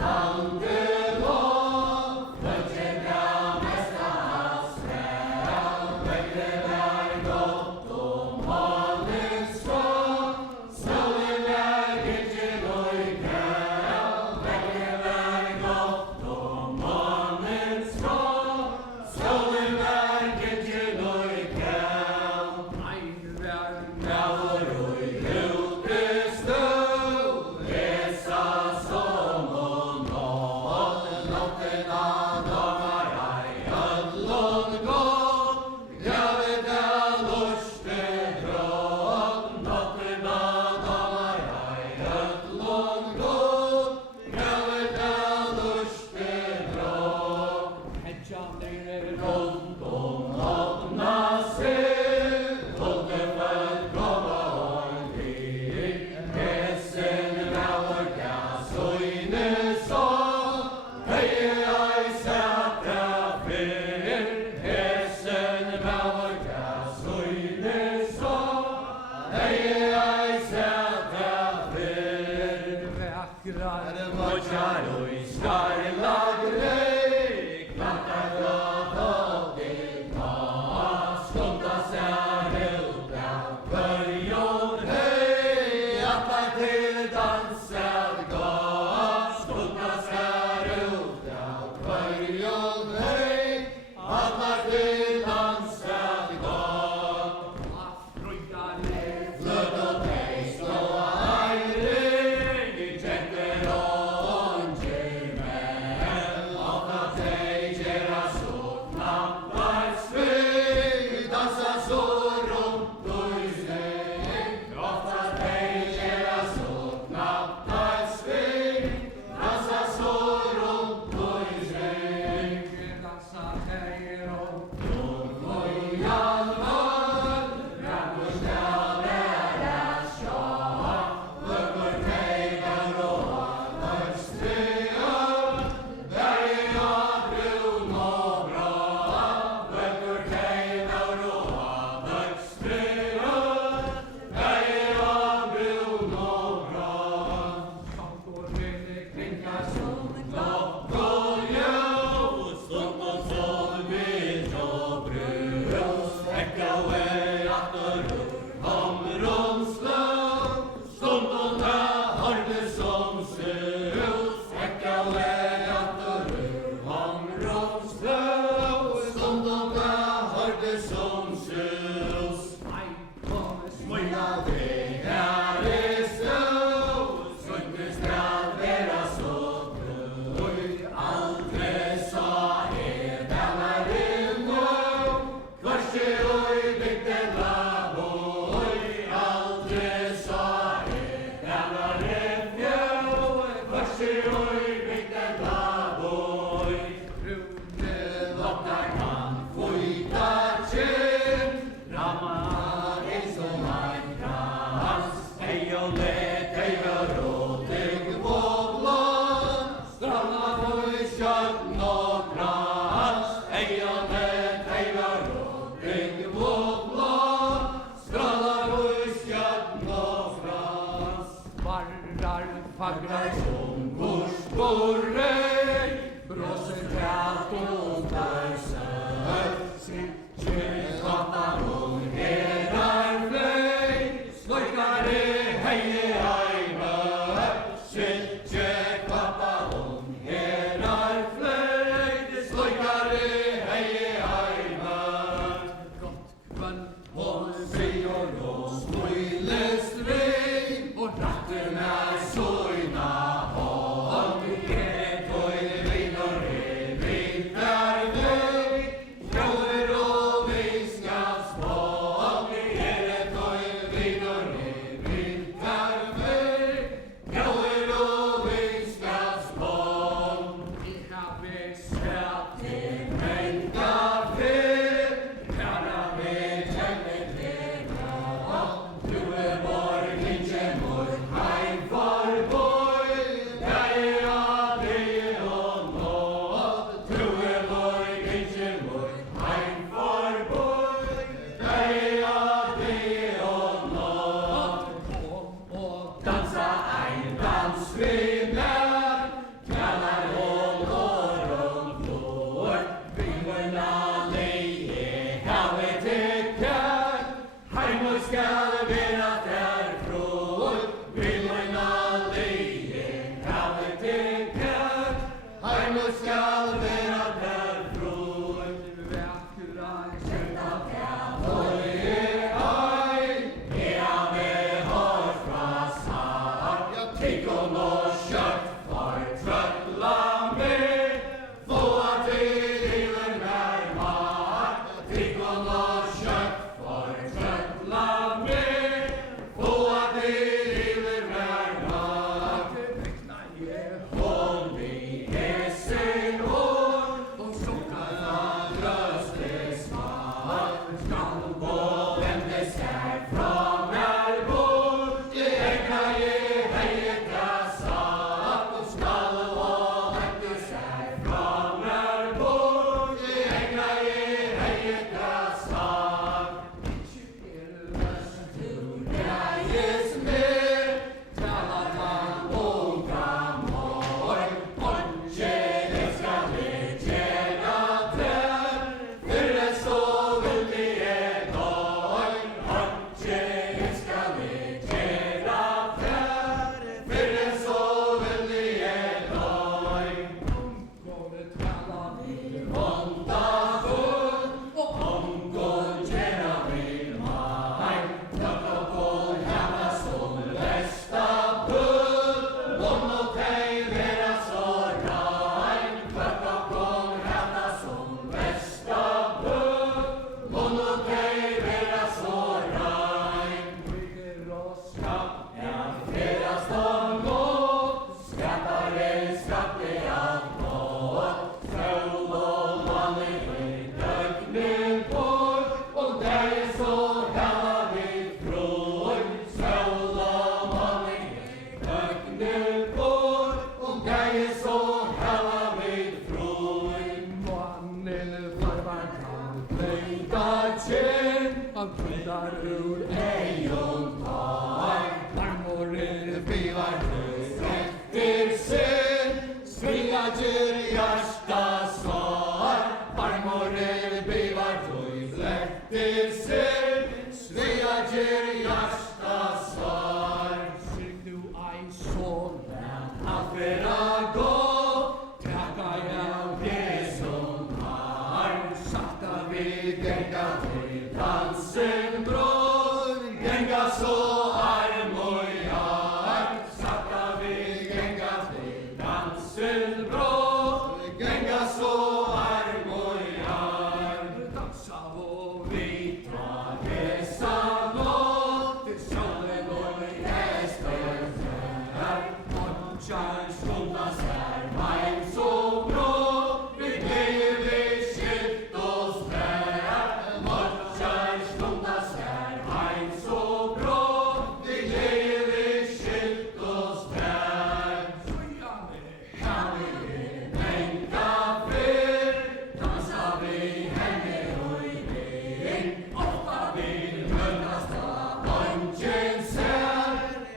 Landið og fólkið mesta svav, veðrið gott og mánin stóð, sólin gingin og gævi, veðrið gott og mánin stóð, sólin gingin og gævi, máður og huldufólk, hesa, somu, náttina, damar, öllum gott, gævi, lýsti, brátt, náttina, damar, öllum gott, gævi, lýsti, brátt. Heyggjarnir runt opna sig, huldufólk koma og hesa, maður, sólin, skal vera der frúr. Verkra senda der høye øy. Ea med hårfra sag. Ja, tikkum og kjøtt for trøtla med. Få at til yvir mer mat. Tikkum og kjøtt for trøtla med. Få at til yvir mer mat. Hon vi hesen år. Og sukkar røste svar. Skal gå vende seg fra mer bort. Egna heita satt. Skal gå vende seg fra mer bort. Egna heita satt. Ikke løst du reis med. Tala man unga mor. Ikke det skal gjøre der. Fyrre så vil vi et år. Ikke det skal gjøre der. Fyrre så vil vi et år. Omgående tala vi vonda full. Og omgående gjøre vi meg. Takk på hjemme som besta pull. Vonda teg vera så rein. Takk på hjemme som besta pull. Vonda teg vera så rein. Bygger og skatt vera så godt. Skaparen skapte alt godt. Sól og mánin døgnin bort. Og deg så hella vi frår. Sól og mánin døgnin bort. Og deg så hella vi frår. Mánin farvar kan breyta kjent. Han breytar ur eion tar. Marmorin bivar høys etter sin. Svingager hjärsta svar. Marmorin bivar høys etter sin. Svingager hjärsta svar. Syng du ei sånn at vera godt. Takka jeg det som har. Sakta vi genga til dansen bror. Genga så arm og jar. Sakta vi genga til dansen bror. Genga så arm og jar. Dansa og vi tar hesa nått. Til sólin og hestar her. Montjan skundas her mein så brått. Vi gleder vi skilt oss her. Montjan skundas her mein så brått. Vi gleder vi skilt oss her. Kan vi benka fler. Dansa vi henne og i ben. Ofta vi møtas da ønsken ser.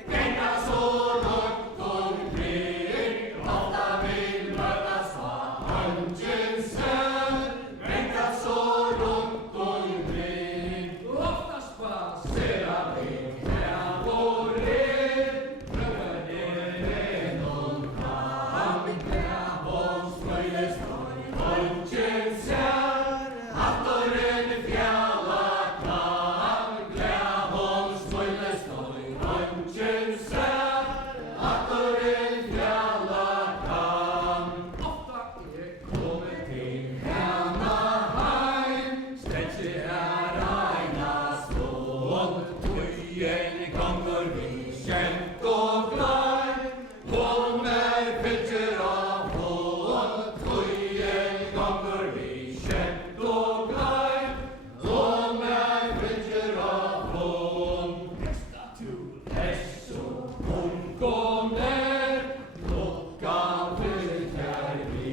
Genga så langt omkring. Ofta vi møtas da ønsken ser. Genga så langt omkring. Ofta spaserar vi her og ren. Prøver noen kan. Her og smøyles ønsken ser. Attoren fjalla kan. Her og smøyles ønsken ser. Attoren fjalla kan. Ofta kommet til henne heim. Stretche eina stund. Tøyen ganger vi kjent og glad. Hon fylgjer av hon. Tøyen ganger vi kjent og glad. Hon fylgjer av hon. Nesta tur hessu hon kom ner. Klokkan fylgjer vi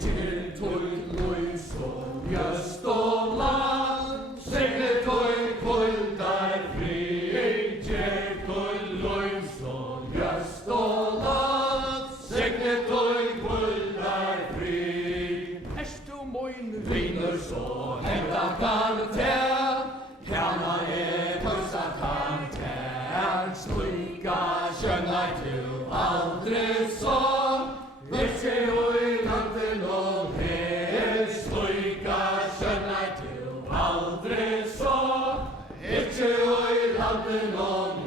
til tøy lys og bjøst og land. Segle tøy kvøldar fri. Til tøy lys og bjøst og land. Segle tøy kvøldar fri. Erstu moin vinur så henda kan te. Kjana pøsa kan te. Slika skjønnar du aldri så. Ikke ui langt Náttin og